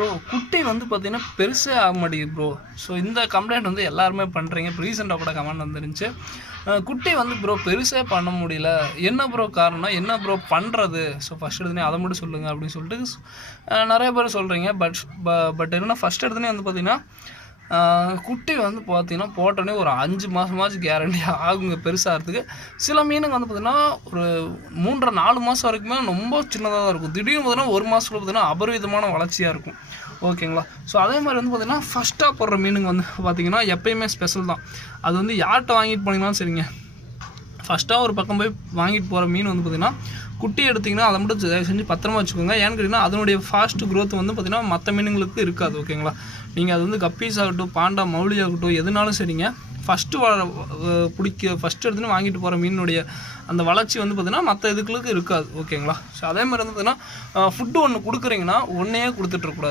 Bro குட்டி வந்து பார்த்தீங்கன்னா பெருசே ஆக மாட்டேங்குது ப்ரோ. ஸோ இந்த கம்ப்ளைண்ட் வந்து எல்லாருமே பண்ணுறீங்க. இப்போ ரீசெண்டாக கூட கமெண்ட் வந்துருந்துச்சு. குட்டி வந்து ப்ரோ பெருசே பண்ண முடியல, என்ன ப்ரோ காரணம், என்ன ப்ரோ பண்ணுறது? ஸோ ஃபஸ்ட் எடுத்தோடனே அதை மட்டும் சொல்லுங்கள் அப்படின்னு சொல்லிட்டு நிறைய பேர் சொல்கிறீங்க. பட் என்னென்னா ஃபஸ்ட் எடுத்தோடனே வந்து பார்த்தீங்கன்னா குட்டி வந்து பார்த்தீங்கன்னா போட்டோடனே ஒரு 5 மாதமாச்சும் கேரண்டி ஆகுங்க பெருசாகிறதுக்கு. சில மீனுங்க வந்து பார்த்திங்கன்னா ஒரு 3.5-4 மாதம் வரைக்குமே ரொம்ப சின்னதாக தான் இருக்கும். திடீர்னு பார்த்தீங்கன்னா 1 மாதத்துல பார்த்திங்கன்னா அபரிவிதமான வளர்ச்சியாக இருக்கும். ஓகேங்களா? ஸோ அதே மாதிரி வந்து பார்த்திங்கன்னா ஃபஸ்ட்டாக போடுற மீனுங்க வந்து பார்த்திங்கன்னா எப்போயுமே ஸ்பெஷல் தான். அது வந்து யார்கிட்ட வாங்கிட்டு போனீங்கன்னாலும் சரிங்க, ஃபஸ்ட்டாக ஒரு பக்கம் போய் வாங்கிட்டு போகிற மீன் வந்து பார்த்திங்கன்னா குட்டி எடுத்திங்கன்னா அதை மட்டும் தயவு செஞ்சு பத்திரமா வச்சுக்கோங்க. ஏன்னு கேட்டிங்கன்னா அதனுடைய ஃபாஸ்ட் க்ரோத் வந்து பார்த்திங்கன்னா மற்ற மீனுங்களுக்கு இருக்காது. ஓகேங்களா? நீங்கள் அது வந்து கப்பீஸ் ஆகட்டும், பாண்டா, மௌலி ஆகட்டும், எதுனாலும் சரிங்க, ஃபஸ்ட்டு ஃபஸ்ட்டு எடுத்துன்னு வாங்கிட்டு போகிற மீனுடைய அந்த வளர்ச்சி வந்து பார்த்திங்கன்னா மற்ற இதுகளுக்கு இருக்காது. ஓகேங்களா? ஸோ அதே மாதிரி வந்து பார்த்திங்கன்னா ஃபுட்டு ஒன்று கொடுக்குறீங்கன்னா ஒன்றையே கொடுத்துட்ருக்கூடாது.